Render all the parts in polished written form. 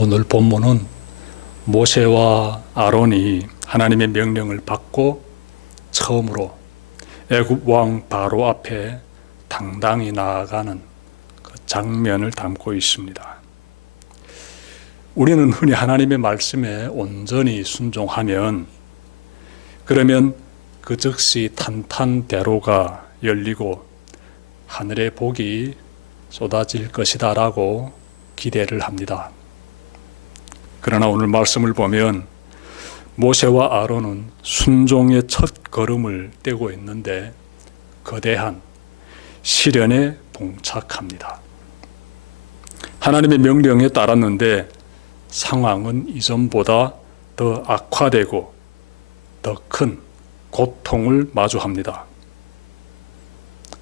오늘 본문은 모세와 아론이 하나님의 명령을 받고 처음으로 애굽 왕 바로 앞에 당당히 나아가는 그 장면을 담고 있습니다. 우리는 흔히 하나님의 말씀에 온전히 순종하면 그러면 그 즉시 탄탄대로가 열리고 하늘의 복이 쏟아질 것이다 라고 기대를 합니다. 그러나 오늘 말씀을 보면 모세와 아론은 순종의 첫 걸음을 떼고 있는데 거대한 시련에 봉착합니다. 하나님의 명령에 따랐는데 상황은 이전보다 더 악화되고 더 큰 고통을 마주합니다.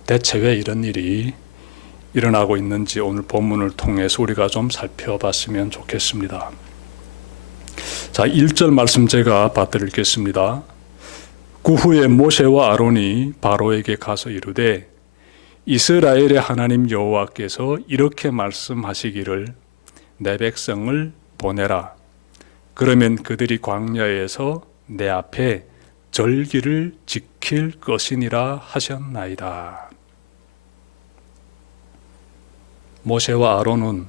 대체 왜 이런 일이 일어나고 있는지 오늘 본문을 통해서 우리가 좀 살펴봤으면 좋겠습니다. 자, 1절 말씀 제가 받들겠습니다. 그 후에 모세와 아론이 바로에게 가서 이르되 이스라엘의 하나님 여호와께서 이렇게 말씀하시기를 내 백성을 보내라. 그러면 그들이 광야에서 내 앞에 절기를 지킬 것이니라 하셨나이다. 모세와 아론은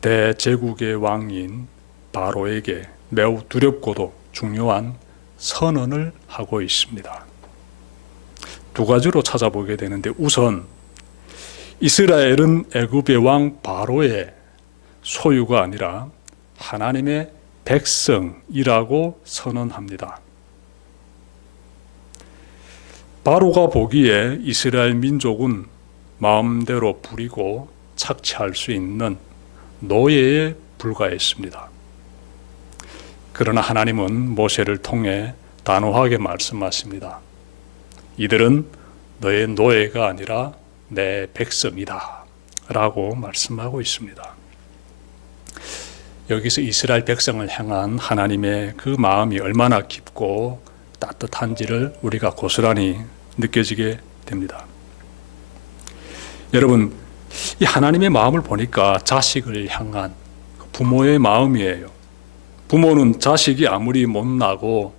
대제국의 왕인 바로에게 매우 두렵고도 중요한 선언을 하고 있습니다. 두 가지로 찾아보게 되는데 우선 이스라엘은 애굽의 왕 바로의 소유가 아니라 하나님의 백성이라고 선언합니다. 바로가 보기에 이스라엘 민족은 마음대로 부리고 착취할 수 있는 노예에 불과했습니다. 그러나 하나님은 모세를 통해 단호하게 말씀하십니다. 이들은 너의 노예가 아니라 내 백성이다 라고 말씀하고 있습니다. 여기서 이스라엘 백성을 향한 하나님의 그 마음이 얼마나 깊고 따뜻한지를 우리가 고스란히 느껴지게 됩니다. 여러분, 이 하나님의 마음을 보니까 자식을 향한 부모의 마음이에요. 부모는 자식이 아무리 못나고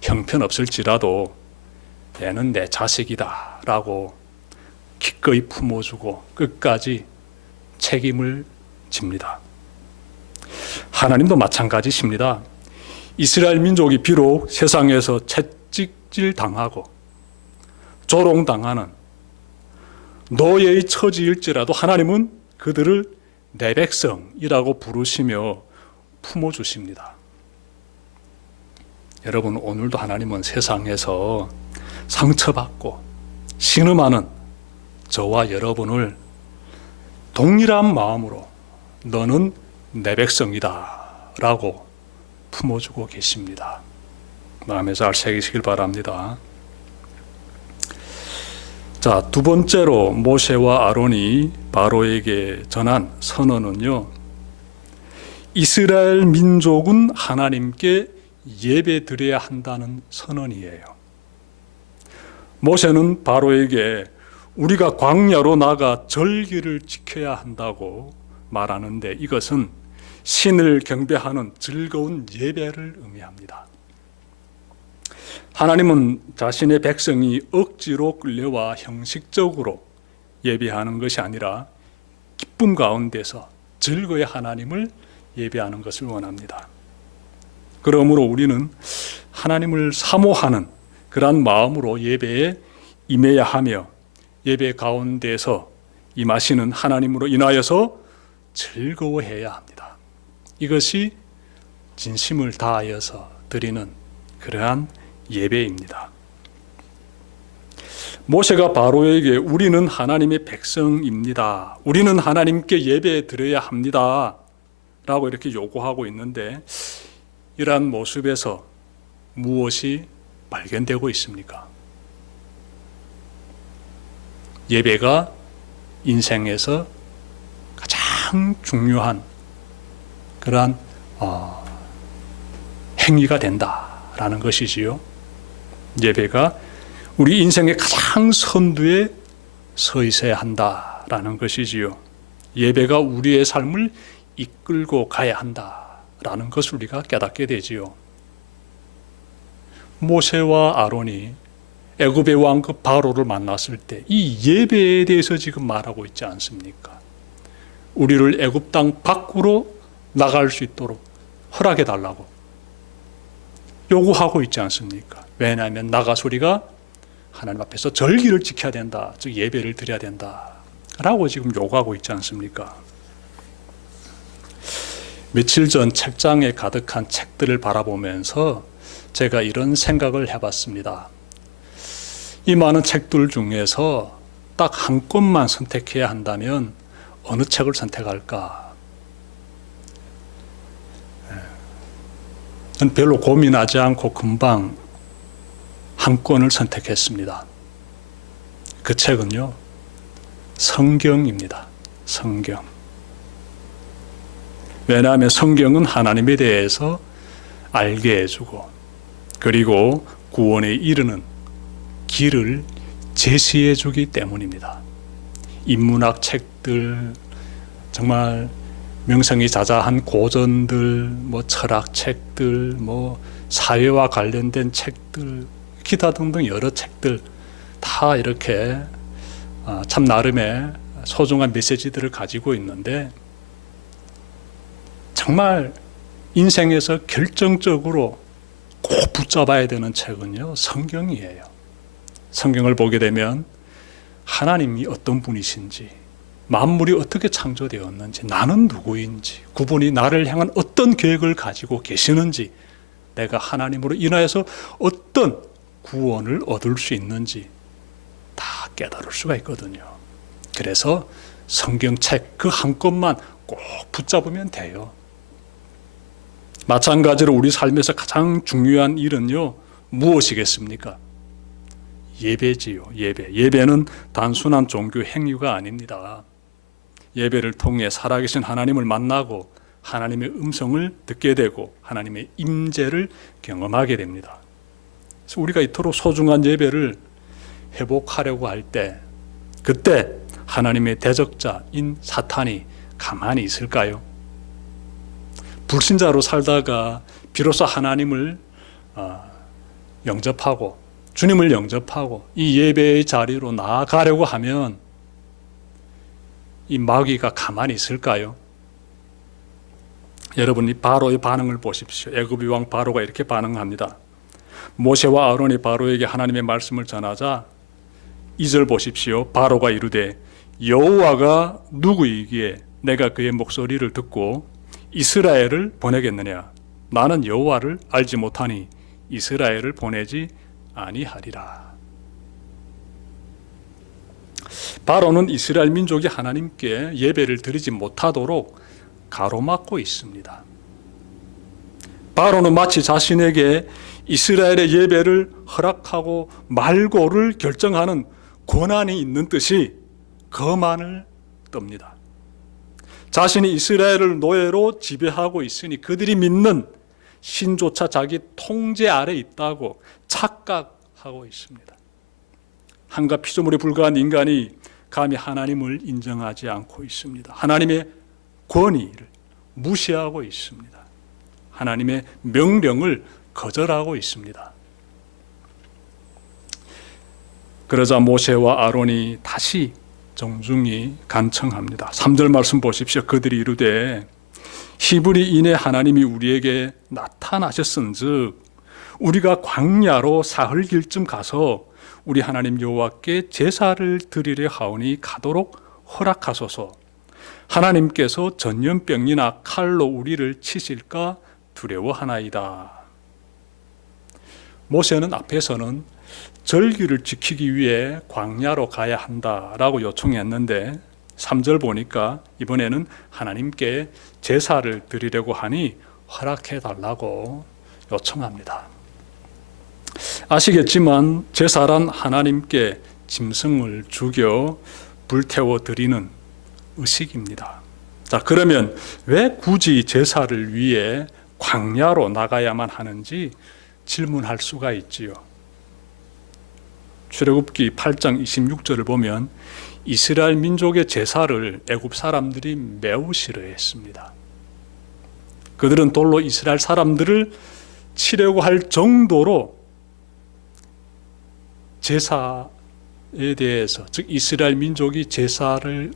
형편없을지라도 얘는 내 자식이다 라고 기꺼이 품어주고 끝까지 책임을 집니다. 하나님도 마찬가지십니다. 이스라엘 민족이 비록 세상에서 채찍질 당하고 조롱당하는 노예의 처지일지라도 하나님은 그들을 내 백성이라고 부르시며 품어주십니다. 여러분, 오늘도 하나님은 세상에서 상처받고 신음하는 저와 여러분을 동일한 마음으로 너는 내 백성이다 라고 품어주고 계십니다. 마음에 잘 새기시길 바랍니다. 자, 두 번째로 모세와 아론이 바로에게 전한 선언은요, 이스라엘 민족은 하나님께 예배 드려야 한다는 선언이에요. 모세는 바로에게 우리가 광야로 나가 절기를 지켜야 한다고 말하는데 이것은 신을 경배하는 즐거운 예배를 의미합니다. 하나님은 자신의 백성이 억지로 끌려와 형식적으로 예배하는 것이 아니라 기쁨 가운데서 즐거이 하나님을 예배하는 것을 원합니다. 그러므로 우리는 하나님을 사모하는 그러한 마음으로 예배에 임해야 하며 예배 가운데서 임하시는 하나님으로 인하여서 즐거워해야 합니다. 이것이 진심을 다하여서 드리는 그러한 예배입니다. 모세가 바로에게 우리는 하나님의 백성입니다. 우리는 하나님께 예배 드려야 합니다. 라고 이렇게 요구하고 있는데 이러한 모습에서 무엇이 발견되고 있습니까? 예배가 인생에서 가장 중요한 그러한 행위가 된다라는 것이지요. 예배가 우리 인생의 가장 선두에 서 있어야 한다라는 것이지요. 예배가 우리의 삶을 이끌고 가야 한다라는 것을 우리가 깨닫게 되지요. 모세와 아론이 애굽의 왕 그 바로를 만났을 때 이 예배에 대해서 지금 말하고 있지 않습니까? 우리를 애굽 땅 밖으로 나갈 수 있도록 허락해 달라고 요구하고 있지 않습니까? 왜냐하면 나가서 우리가 하나님 앞에서 절기를 지켜야 된다, 즉 예배를 드려야 된다라고 지금 요구하고 있지 않습니까? 며칠 전 책장에 가득한 책들을 바라보면서 제가 이런 생각을 해봤습니다. 이 많은 책들 중에서 딱 한 권만 선택해야 한다면 어느 책을 선택할까? 저는 별로 고민하지 않고 금방 한 권을 선택했습니다. 그 책은요, 성경입니다. 성경. 왜냐하면 성경은 하나님에 대해서 알게 해주고, 그리고 구원에 이르는 길을 제시해 주기 때문입니다. 인문학 책들, 정말 명성이 자자한 고전들, 철학 책들, 사회와 관련된 책들, 기타 등등 여러 책들 다 이렇게 참 나름의 소중한 메시지들을 가지고 있는데, 정말 인생에서 결정적으로 꼭 붙잡아야 되는 책은요, 성경이에요. 성경을 보게 되면 하나님이 어떤 분이신지, 만물이 어떻게 창조되었는지, 나는 누구인지, 그분이 나를 향한 어떤 계획을 가지고 계시는지, 내가 하나님으로 인하여서 어떤 구원을 얻을 수 있는지 다 깨달을 수가 있거든요. 그래서 성경책 그 한 권만 꼭 붙잡으면 돼요. 마찬가지로 우리 삶에서 가장 중요한 일은요, 무엇이겠습니까? 예배지요. 예배는 단순한 종교 행위가 아닙니다. 예배를 통해 살아계신 하나님을 만나고 하나님의 음성을 듣게 되고 하나님의 임재를 경험하게 됩니다. 그래서 우리가 이토록 소중한 예배를 회복하려고 할 때, 그때 하나님의 대적자인 사탄이 가만히 있을까요? 불신자로 살다가 비로소 하나님을 영접하고 주님을 영접하고 이 예배의 자리로 나아가려고 하면 이 마귀가 가만히 있을까요? 여러분이 바로의 반응을 보십시오. 애굽의 왕 바로가 이렇게 반응합니다. 모세와 아론이 바로에게 하나님의 말씀을 전하자 2절 보십시오. 바로가 이르되 여호와가 누구이기에 내가 그의 목소리를 듣고 이스라엘을 보내겠느냐? 나는 여호와를 알지 못하니 이스라엘을 보내지 아니하리라. 바로는 이스라엘 민족이 하나님께 예배를 드리지 못하도록 가로막고 있습니다. 바로는 마치 자신에게 이스라엘의 예배를 허락하고 말고를 결정하는 권한이 있는 듯이 거만을 떱니다. 자신이 이스라엘을 노예로 지배하고 있으니 그들이 믿는 신조차 자기 통제 아래 있다고 착각하고 있습니다. 한가 피조물에 불과한 인간이 감히 하나님을 인정하지 않고 있습니다. 하나님의 권위를 무시하고 있습니다. 하나님의 명령을 거절하고 있습니다. 그러자 모세와 아론이 다시 정중히 간청합니다. 3절 말씀 보십시오. 그들이 이르되 히브리인의 하나님이 우리에게 나타나셨은즉 우리가 광야로 사흘 길쯤 가서 우리 하나님 여호와께 제사를 드리려 하오니 가도록 허락하소서. 하나님께서 전염병이나 칼로 우리를 치실까 두려워하나이다. 모세는 앞에서는 절기를 지키기 위해 광야로 가야 한다라고 요청했는데 3절 보니까 이번에는 하나님께 제사를 드리려고 하니 허락해 달라고 요청합니다. 아시겠지만 제사란 하나님께 짐승을 죽여 불태워 드리는 의식입니다. 자, 그러면 왜 굳이 제사를 위해 광야로 나가야만 하는지 질문할 수가 있지요. 출애굽기 8장 26절을 보면 이스라엘 민족의 제사를 애굽 사람들이 매우 싫어했습니다. 그들은 돌로 이스라엘 사람들을 치려고 할 정도로 제사에 대해서, 즉 이스라엘 민족이 제사를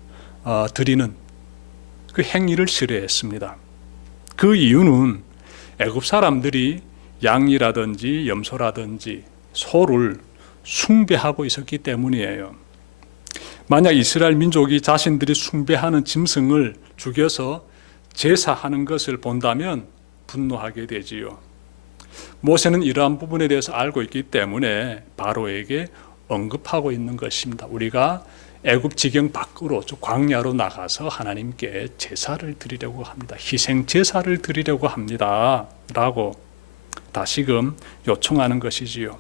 드리는 그 행위를 싫어했습니다. 그 이유는 애굽 사람들이 양이라든지 염소라든지 소를 숭배하고 있었기 때문이에요. 만약 이스라엘 민족이 자신들이 숭배하는 짐승을 죽여서 제사하는 것을 본다면 분노하게 되지요. 모세는 이러한 부분에 대해서 알고 있기 때문에 바로에게 언급하고 있는 것입니다. 우리가 애굽 지경 밖으로, 즉 광야로 나가서 하나님께 제사를 드리려고 합니다. 희생 제사를 드리려고 합니다. 라고 다시금 요청하는 것이지요.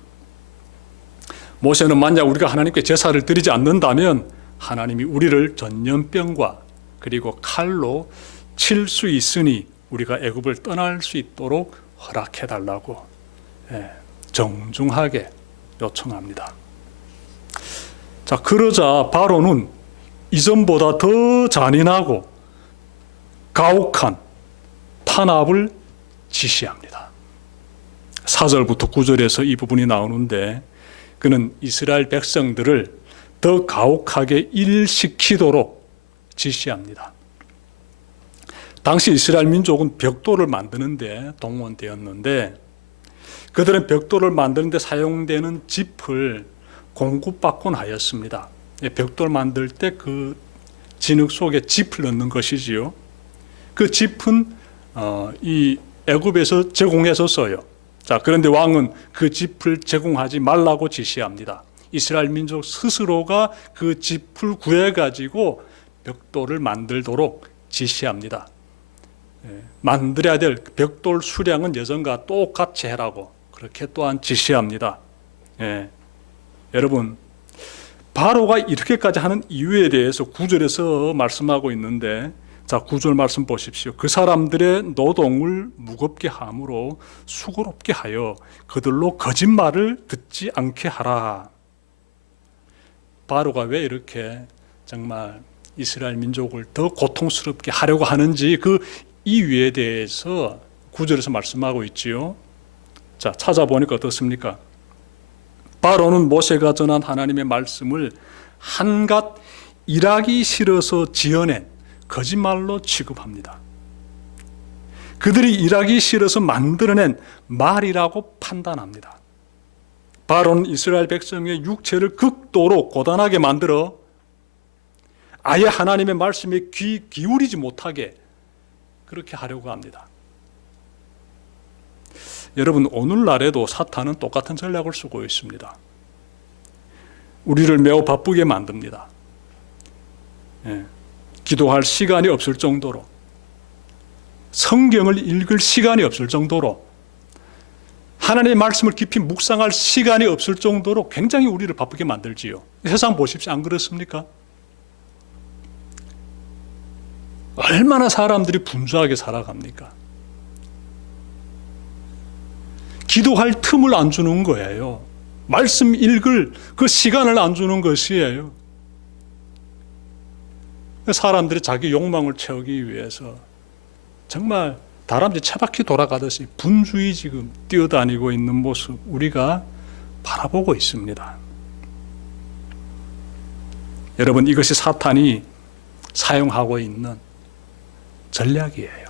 모세는 만약 우리가 하나님께 제사를 드리지 않는다면 하나님이 우리를 전염병과 그리고 칼로 칠 수 있으니 우리가 애굽을 떠날 수 있도록 허락해달라고 정중하게 요청합니다. 자, 그러자 바로는 이전보다 더 잔인하고 가혹한 탄압을 지시합니다. 4절부터 9절에서 이 부분이 나오는데 그는 이스라엘 백성들을 더 가혹하게 일시키도록 지시합니다. 당시 이스라엘 민족은 벽돌을 만드는데 동원되었는데 그들은 벽돌을 만드는데 사용되는 짚을 공급받곤 하였습니다. 벽돌 만들 때 그 진흙 속에 짚을 넣는 것이지요. 그 짚은 이 애굽에서 제공했었어요. 자, 그런데 왕은 그 짚을 제공하지 말라고 지시합니다. 이스라엘 민족 스스로가 그 짚을 구해가지고 벽돌을 만들도록 지시합니다. 만들어야 될 벽돌 수량은 예전과 똑같이 해라고 그렇게 또한 지시합니다. 여러분, 바로가 이렇게까지 하는 이유에 대해서 9절에서 말씀하고 있는데, 자, 9절 말씀 보십시오. 그 사람들의 노동을 무겁게 함으로 수고롭게 하여 그들로 거짓말을 듣지 않게 하라. 바로가 왜 이렇게 정말 이스라엘 민족을 더 고통스럽게 하려고 하는지 그 이유에 대해서 9절에서 말씀하고 있지요. 자, 찾아보니까 어떻습니까? 바로는 모세가 전한 하나님의 말씀을 한갓 일하기 싫어서 지어낸 거짓말로 취급합니다. 그들이 일하기 싫어서 만들어낸 말이라고 판단합니다. 바로는 이스라엘 백성의 육체를 극도로 고단하게 만들어 아예 하나님의 말씀에 귀 기울이지 못하게 그렇게 하려고 합니다. 여러분, 오늘날에도 사탄은 똑같은 전략을 쓰고 있습니다. 우리를 매우 바쁘게 만듭니다. 기도할 시간이 없을 정도로, 성경을 읽을 시간이 없을 정도로, 하나님의 말씀을 깊이 묵상할 시간이 없을 정도로 굉장히 우리를 바쁘게 만들지요. 세상 보십시오. 안 그렇습니까? 얼마나 사람들이 분주하게 살아갑니까? 기도할 틈을 안 주는 거예요. 말씀 읽을 그 시간을 안 주는 것이에요. 사람들이 자기 욕망을 채우기 위해서 정말 다람쥐 채바퀴 돌아가듯이 분주히 지금 뛰어다니고 있는 모습 우리가 바라보고 있습니다. 여러분, 이것이 사탄이 사용하고 있는 전략이에요.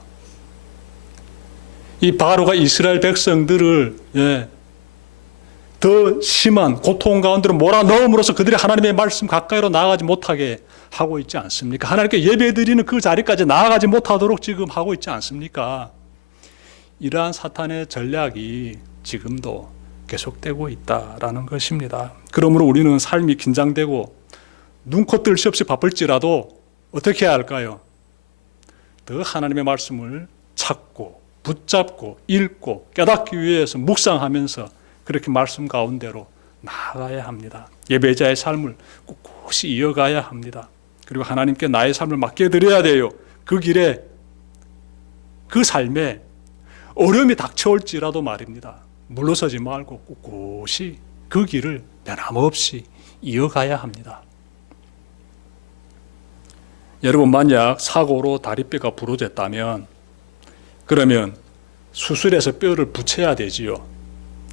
이 바로가 이스라엘 백성들을 더 심한 고통 가운데로 몰아넣음으로써 그들이 하나님의 말씀 가까이로 나아가지 못하게 하고 있지 않습니까? 하나님께 예배드리는 그 자리까지 나아가지 못하도록 지금 하고 있지 않습니까? 이러한 사탄의 전략이 지금도 계속되고 있다라는 것입니다. 그러므로 우리는 삶이 긴장되고 눈코 뜰 새 없이 바쁠지라도 어떻게 해야 할까요? 더 하나님의 말씀을 찾고 붙잡고 읽고 깨닫기 위해서 묵상하면서 그렇게 말씀 가운데로 나아가야 합니다. 예배자의 삶을 꿋꿋이 이어가야 합니다. 그리고 하나님께 나의 삶을 맡겨드려야 돼요. 그 길에, 그 삶에 어려움이 닥쳐올지라도 말입니다. 물러서지 말고 꿋꿋이 그 길을 변함없이 이어가야 합니다. 여러분, 만약 사고로 다리뼈가 부러졌다면 그러면 수술해서 뼈를 붙여야 되지요.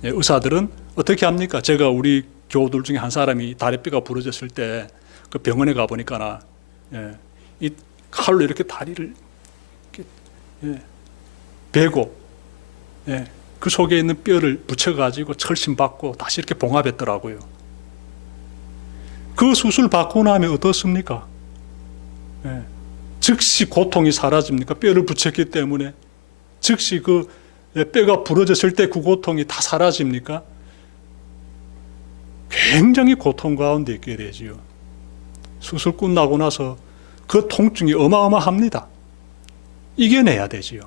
예, 의사들은 어떻게 합니까? 제가 우리 교우들 중에 한 사람이 다리뼈가 부러졌을 때 그 병원에 가보니까 이 칼로 이렇게 다리를 이렇게 베고 그 속에 있는 뼈를 붙여가지고 철심받고 다시 이렇게 봉합했더라고요. 그 수술 받고 나면 어떻습니까? 즉시 고통이 사라집니까? 뼈를 붙였기 때문에 즉시 그 뼈가 부러졌을 때 그 고통이 다 사라집니까? 굉장히 고통 가운데 있게 되지요. 수술 끝나고 나서 그 통증이 어마어마합니다. 이겨내야 되지요.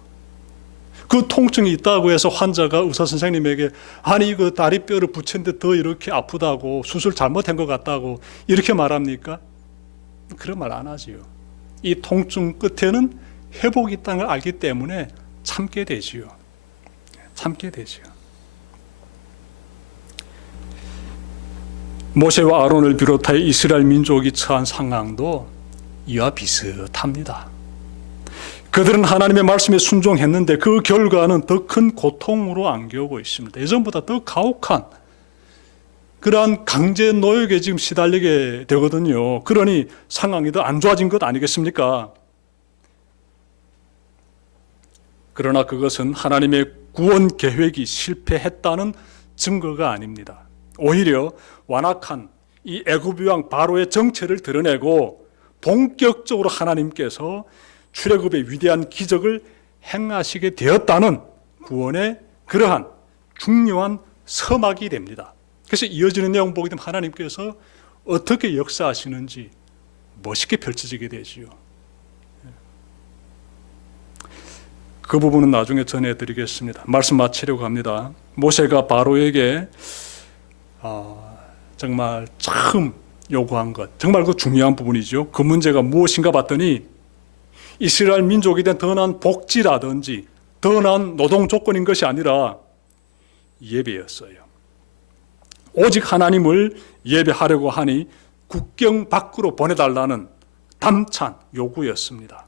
그 통증이 있다고 해서 환자가 의사 선생님에게 아니 이거 다리뼈를 붙였는데 더 이렇게 아프다고 수술 잘못한 것 같다고 이렇게 말합니까? 그런 말 안 하지요. 이 통증 끝에는 회복이 있다는 걸 알기 때문에 참게 되지요. 참게 되지요. 모세와 아론을 비롯하여 이스라엘 민족이 처한 상황도 이와 비슷합니다. 그들은 하나님의 말씀에 순종했는데 그 결과는 더 큰 고통으로 안겨오고 있습니다. 예전보다 더 가혹한 그러한 강제 노역에 지금 시달리게 되거든요. 그러니 상황이 더 안 좋아진 것 아니겠습니까? 그러나 그것은 하나님의 구원 계획이 실패했다는 증거가 아닙니다. 오히려 완악한 이 애굽 왕 바로의 정체를 드러내고 본격적으로 하나님께서 출애굽의 위대한 기적을 행하시게 되었다는 구원의 그러한 중요한 서막이 됩니다. 그래서 이어지는 내용 보게 되면 하나님께서 어떻게 역사하시는지 멋있게 펼쳐지게 되지요. 그 부분은 나중에 전해드리겠습니다. 말씀 마치려고 합니다. 모세가 바로에게 정말 처음 요구한 것, 정말 그 중요한 부분이죠. 그 문제가 무엇인가 봤더니 이스라엘 민족에 대한 더 나은 복지라든지 더 나은 노동 조건인 것이 아니라 예배였어요. 오직 하나님을 예배하려고 하니 국경 밖으로 보내달라는 담찬 요구였습니다.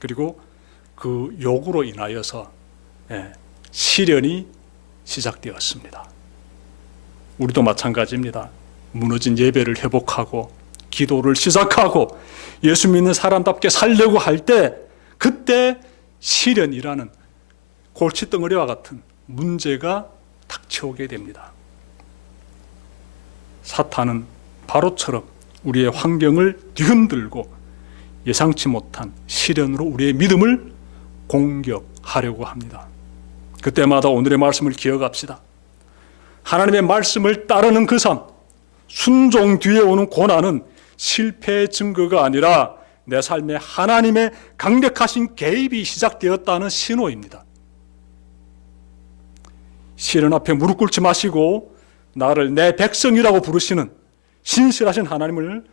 그리고 그 요구로 인하여서 시련이 시작되었습니다. 우리도 마찬가지입니다. 무너진 예배를 회복하고 기도를 시작하고 예수 믿는 사람답게 살려고 할 때 그때 시련이라는 골칫덩어리와 같은 문제가 닥쳐오게 됩니다. 사탄은 바로처럼 우리의 환경을 뒤흔들고 예상치 못한 시련으로 우리의 믿음을 공격하려고 합니다. 그때마다 오늘의 말씀을 기억합시다. 하나님의 말씀을 따르는 그 삶, 순종 뒤에 오는 고난은 실패의 증거가 아니라 내 삶에 하나님의 강력하신 개입이 시작되었다는 신호입니다. 시련 앞에 무릎 꿇지 마시고 나를 내 백성이라고 부르시는 신실하신 하나님을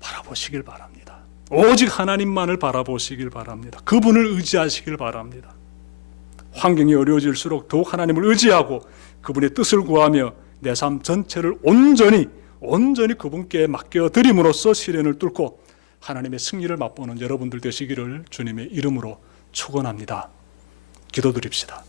바라보시길 바랍니다. 오직 하나님만을 바라보시길 바랍니다. 그분을 의지하시길 바랍니다. 환경이 어려워질수록 더욱 하나님을 의지하고 그분의 뜻을 구하며 내 삶 전체를 온전히 그분께 맡겨드림으로써 시련을 뚫고 하나님의 승리를 맛보는 여러분들 되시기를 주님의 이름으로 축원합니다. 기도드립시다.